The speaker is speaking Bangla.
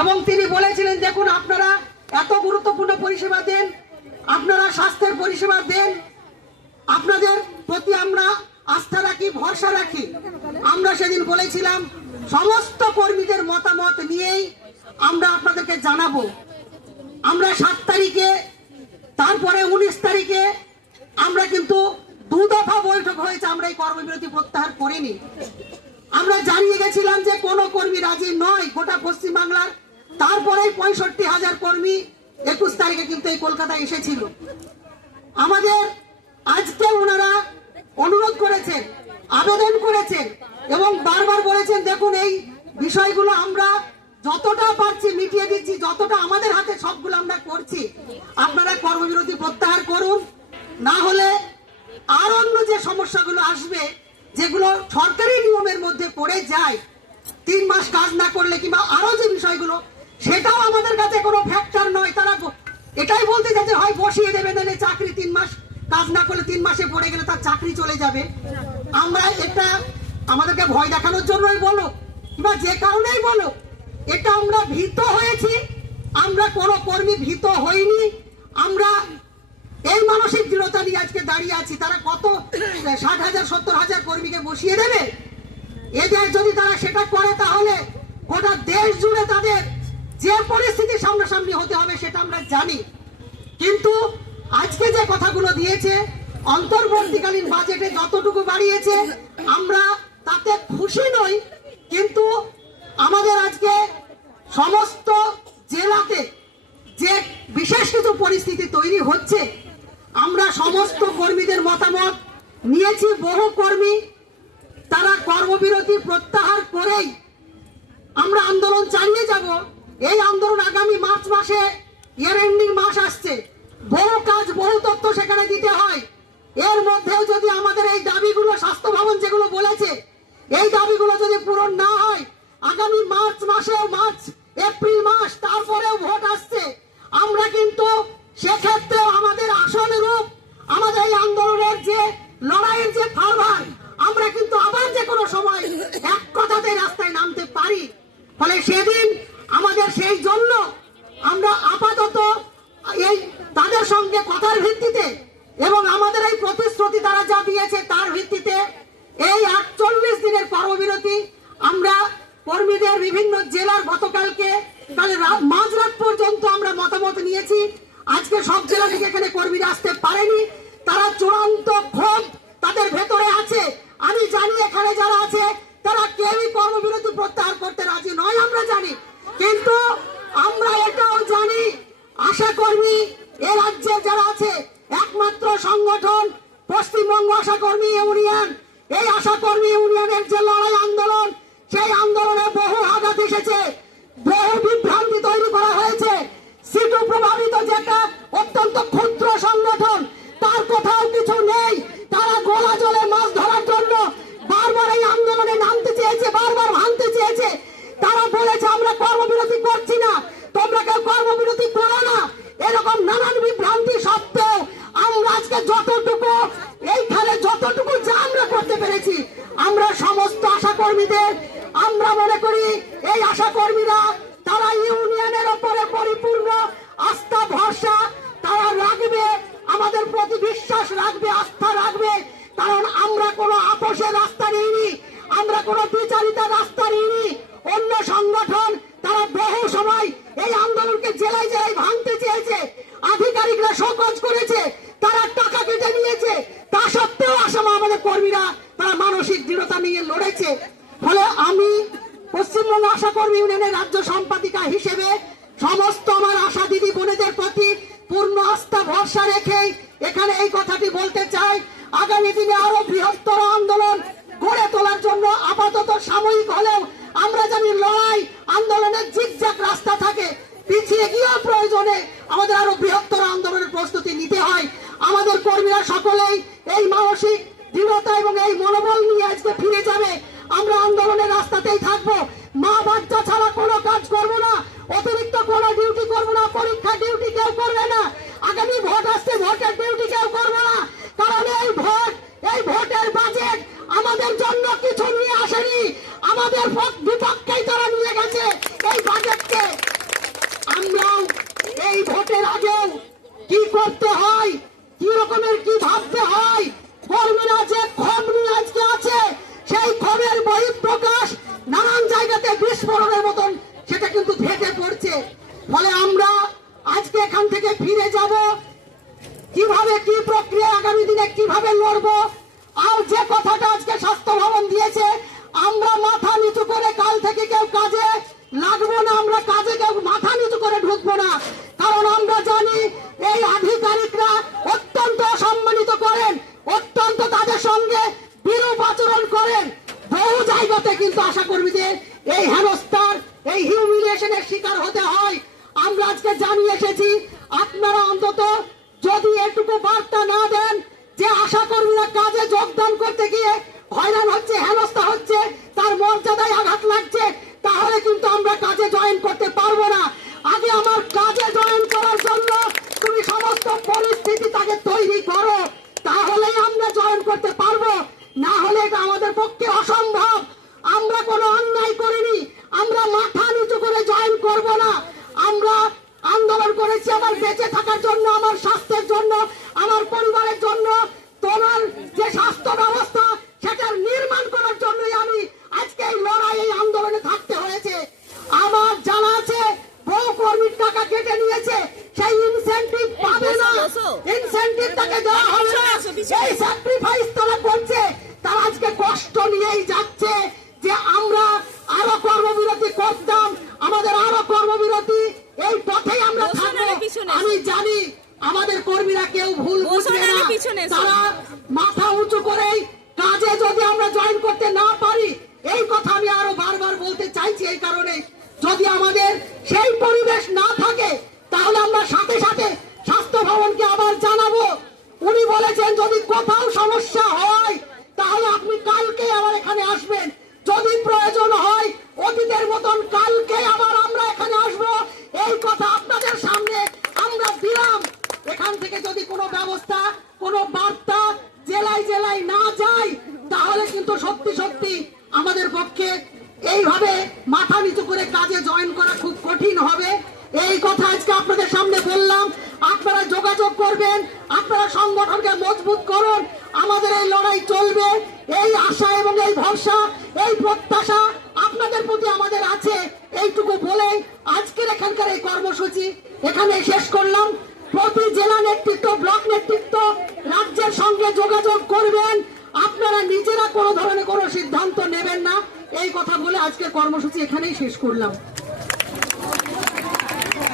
এবং তিনি বলেছিলেন, দেখুন, আপনারা এত গুরুত্বপূর্ণ পরিষেবা দেন, আপনারা স্বাস্থ্যের পরিষেবা দেন, আপনাদের প্রতি আমরা আস্থা রাখি, ভরসা রাখি। আমরা সেদিন বলেছিলাম, সমস্ত কর্মীদের মতামত নিয়েই আমরা আপনাদেরকে জানাব। আমরা সাত তারিখে, তারপরে উনিশ তারিখে আমরা কিন্তু দু দফা বৈঠক হয়েছে, আমরা এই কর্মবিরতি প্রত্যাহার করিনি। আমরা জানিয়ে গেছিলাম যে কোনো কর্মী রাজি নয়, গোটা পশ্চিম বাংলার তারপরেই পঁয়ষট্টি হাজার কর্মী একুশ তারিখে কিন্তু এই কলকাতায় এসেছিল। আমাদের আজকে ওনারা অনুরোধ করেছেন, আবেদন করেছেন এবং বারবার বলেছেন, দেখুন, এই বিষয়গুলো আমরা যতটা পারছি মিটিয়ে দিচ্ছি, যতটা আমাদের হাতে সবগুলো আমরা করছি। আপনারা কর্মবিরতি প্রত্যাহার করুন। না হলে আর অন্য যে সমস্যাগুলো আসবে, যেগুলো সরকারি নিয়মের মধ্যে পড়ে যায়, তিন মাস কাজ না করলে কিংবা আরও যে বিষয়গুলো সেটাও আমাদের কাছে কোনো ফ্যাক্টর নয় তারা ব- এটাই বলতে চাচ্ছে হয় বসিয়ে দেবে নাহলে চাকরি তিন মাস কাজ না করলে তিন মাসে পড়ে গেলে তার চাকরি চলে যাবে। আমরা এটা আমাদেরকে ভয় দেখানোর জন্যই বলো, কিংবা যে কারণেই বলো, এটা আমরা ভীত হয়েছি, আমরা কোনো কর্মী ভীত হইনি, আমরা এই মানসিক দৃঢ়তা নিয়ে আজকে দাঁড়িয়ে আছি। তারা কত, ষাট হাজার, সত্তর হাজার কর্মীকে বসিয়ে দেবে? এদের যদি তারা সেটা করে তাহলে গোটা দেশ জুড়ে তাদের যে পরিস্থিতি সামনাসামনি হতে হবে সেটা আমরা জানি। কিন্তু আজকে যে কথাগুলো দিয়েছে অন্তর্বর্তীকালীন বাজেটে যতটুকু বাড়িয়েছে, আমরা তাতে খুশি নই, কিন্তু আমাদের আজকে সমস্ত জেলাতে যে বিশেষ কিছু পরিস্থিতি তৈরি হচ্ছে, আমরা সমস্ত কর্মীদের মতামত নিয়েছি, বহু কর্মী তারা কর্মবিরতি প্রত্যাহার করেই আমরা আন্দোলন চালিয়ে যাব। এই আন্দোলন আগামী মার্চ মাসে ইয়ার এন্ডিং মাস আসছে বহু কাজ বহু তথ্য সেখানে দিতে হয় এর মধ্যেও যদি আমাদের এই দাবিগুলো স্বাস্থ্য ভবন যেগুলো বলেছে এই দাবিগুলো যদি পূরণ না হয়, আগামী মার্চ মাসেও, মার্চ, এপ্রিল মাস, তারপরেও ভোট আসছে। আমরা কিন্তু সেক্ষেত্রে আমাদের আসল রূপ, আমাদের এই আন্দোলনের যে লড়াইয়ের যে ফারভার, আমরা কিন্তু আবার যে কোনো সময় এক কথাতে রাস্তায় নামতে পারি। ফলে সেদিন আমাদের সেই জন্য আমরা আপাতত এই তাদের সঙ্গে কথার ভিত্তিতে এবং আমাদের এই প্রতিশ্রুতি তারা যা দিয়েছে তার ভিত্তিতে এই আটচল্লিশ দিনের কর্মবিরতি আমরা কর্মীদের বিভিন্ন জেলার গতকালকে মাঝরাত পর্যন্ত আমরা মতামত নিয়েছি। আজকে সব জেলা থেকে এখানে কর্মীরা আসতে পারেনি। তারা চূড়ান্ত ক্ষোভ তাদের ভেতরে আছে। আমি জানি এখানে যারা আছে, তারা কেউই কর্মবিরতি প্রত্যাহার করতে রাজি নয়, আমরা জানি। কিন্তু আমরা এটাও জানি, আশা কর্মী এ রাজ্যে যারা আছে, একমাত্র সংগঠন পশ্চিমবঙ্গ আশা কর্মী ইউনিয়ন। এই আশা কর্মী ইউনিয়নের যে লড়াই আন্দোলন সেই আন্দোলনে বহু আঘাত এসেছে, বহু বিভ্রান্তি তৈরি করা হয়েছে। সিটু প্রভাবিত যেটা অত্যন্ত ক্ষুদ্র সংগঠন, তার কোথাও কিছু নেই। তারা গোলা জলে মাছ ধরার জন্য বারবার এই আন্দোলনে নামতে চেয়েছে বারবার ভাঙতে চেয়েছে তারা বলেছে আমরা কর্মবিরতি করছি না তোমরা কেউ কর্মবিরতি করো না এরকম নানান বিভ্রান্তি সত্ত্বেও আমরা আজকে যতটুকু এইখানে যতটুকু যা আমরা করতে পেরেছি আমরা সমস্ত আশা কর্মীদের আমরা মনে করি এই আশা কর্মীরা তারা ইউনিয়নের ওপরে পরিপূর্ণ আস্থা ভরসা তারা রাখবে আমাদের প্রতি বিশ্বাস রাখবে আস্থা রাখবে কারণ আমরা কোনো আপোষের রাস্তা নিইনি আমরা কোনো বিচারিতার রাস্তা নিইনি অন্য সংগঠন তারা বহু সময় এই আন্দোলনকে জেলায় জেলায় ভাঙতে চেয়েছে আধিকারিকরা শোকজ করেছে তারা টাকা কেটে নিয়েছে তা সত্ত্বেও আসাম আমাদের কর্মীরা তারা মানসিক দৃঢ়তা নিয়ে লড়েছে ফলে আমি পশ্চিমবঙ্গ আশা কর্মী ইউনিয়নের রাজ্য সম্পাদিকা হিসেবে সমস্ত আমার আশা দিদি বোনেদের প্রতি পূর্ণ আস্থা, ভরসা রেখেই এখানে এই কথাটি বলতে চাই। আগামী দিনে আরও বৃহত্তর আন্দোলন গড়ে তোলার জন্য আপাতত সাময়িক হলেও আমরা জানি লড়াই আন্দোলনের জিগজাক রাস্তা থাকে। পিছিয়ে গিয়েও প্রয়োজনে আমাদের আরও বৃহত্তর আন্দোলনের প্রস্তুতি নিতে হয়। আমাদের কর্মীরা সকলেই এই মানসিক দৃঢ়তা এবং এই মনোবল নিয়ে আজকে ফিরে যাবে। আমরা আন্দোলনের রাস্তাতেই থাকব। তাদের বিপক্ষেই তারা নিয়ে গেছে এই বাজেটকে। আমরাও এই ভোটের আগে কি করতে হয়, কি রকমের কি ভাবতে হয় সেটা কিন্তু আজকে এখান থেকে ফিরে যাব। কীভাবে কি প্রক্রিয়া আগামী দিনে কীভাবে লড়বো, আর যে কথাটা আজকে স্বাস্থ্য ভবন দিয়েছে আমরা মাথা নিচু করে কাল থেকে কেউ কাজে লাগবো না, আমরা কাজে কেউ মাথা নিচু করে ঢুকবো না। কারণ আমরা জানি এই আধিকারিকরা অত্যন্ত সম্মানিত করেন, অত্যন্ত তাদের সঙ্গে বিরূপ আচরণ করেন। বহু জায়গাতে কিন্তু আশা কর্মীদের এই হেনস্থার, এই হিউমিলিয়েশনের শিকার হতে হয়। আমরা আজকে জানিয়ে এসেছি, আপনারা অন্তত যদি এটুকু বার্তা না দেন, যে আশা কর্মীরা কাজে যোগদান করতে গিয়ে হয়রান হচ্ছে, হেনস্থা হচ্ছে, তার মর্যাদায় আঘাত লাগছে, তাহলে কিন্তু আমরা কাজে জয়েন করতে পারব না। আগে আমার কাজে জয়েন করার জন্য তুমি সমস্ত পরিস্থিতি তাকে তৈরি করো তাহলেই আমরা জয়েন করতে পারব। না হলে এটা আমাদের পক্ষে অসম্ভব। আমরা কোনো অন্যায় করিনি, আমরা মাথা নিচু করে জয়েন করব না। আমরা আন্দোলন করেছি আমার বেঁচে থাকার জন্য, আমার স্বাস্থ্যের জন্য, আমার পরিবারের জন্য। তোমার যে স্বাস্থ্য ব্যবস্থা সেটার নির্মাণ করার জন্যই আমি আজকে এই লড়াই এই আন্দোলনে থাকতে হয়েছে আমার জানা আছে বহু কর্মীর টাকা কেটে নিয়েছে সেই ইনসেন্টিভ পাবে না ইনসেন্টিভ তাকে দেওয়া হবে না। এই স্যাক্রিফাইস তারা করছে। তারা আজকে কষ্ট নিয়েই যাচ্ছে যে আমরা আরও কর্মবিরতি করতাম। আমাদের আরও কর্মবিরতি এই পথেই আমরা থাকব। আমি জানি আমাদের কর্মীরা কেউ ভুল বুঝবে না। তারা মাথা উঁচু করেই কাজে যদি আমরা জয়েন করতে না পারি এই কথা আমি আরও বারবার বলতে চাইছি এই কারণে। যদি আমাদের সেই পরিবেশ না থাকে তাহলে আমরা সাথে সাথে স্বাস্থ্য ভবনকে আবার জানাব উনি বলেছেন যদি কোথাও সমস্যা হয় তাহলে আপনি কালকে আবার এখানে আসবেন যদি প্রয়োজন হয় অতীতের মতন কালকে আবার আমরা এখানে আসব এই কথা আপনাদের সামনে আমরা দিলাম এখান থেকে যদি কোনো ব্যবস্থা, কোনো বার্তা জেলায় জেলায় না যায়, তাহলে কিন্তু সত্যি সত্যি আমাদের পক্ষে এইভাবে মাথা নিচু করে কাজে জয়েন করা খুব কঠিন হবে। এই কথা আজকে আপনাদের সামনে বললাম। আপনারা যোগাযোগ করবেন, আপনারা সংগঠনকে মজবুত করুন। আমাদের এই লড়াই চলবে। এই আশা এবং এই ভরসা, এই প্রত্যাশা আপনাদের প্রতি আমাদের আছে। এইটুকু বলে আজকের এখানকার এই কর্মসূচি এখানে শেষ করলাম। প্রতি জেলা নেতৃত্ব, ব্লক নেতৃত্ব রাজ্যের সঙ্গে যোগাযোগ করবেন। আপনারা নিজেরা কোনো ধরনের কোনো সিদ্ধান্ত নেবেন না। এই কথা বলে আজকে কর্মসূচি এখানেই শেষ করলাম।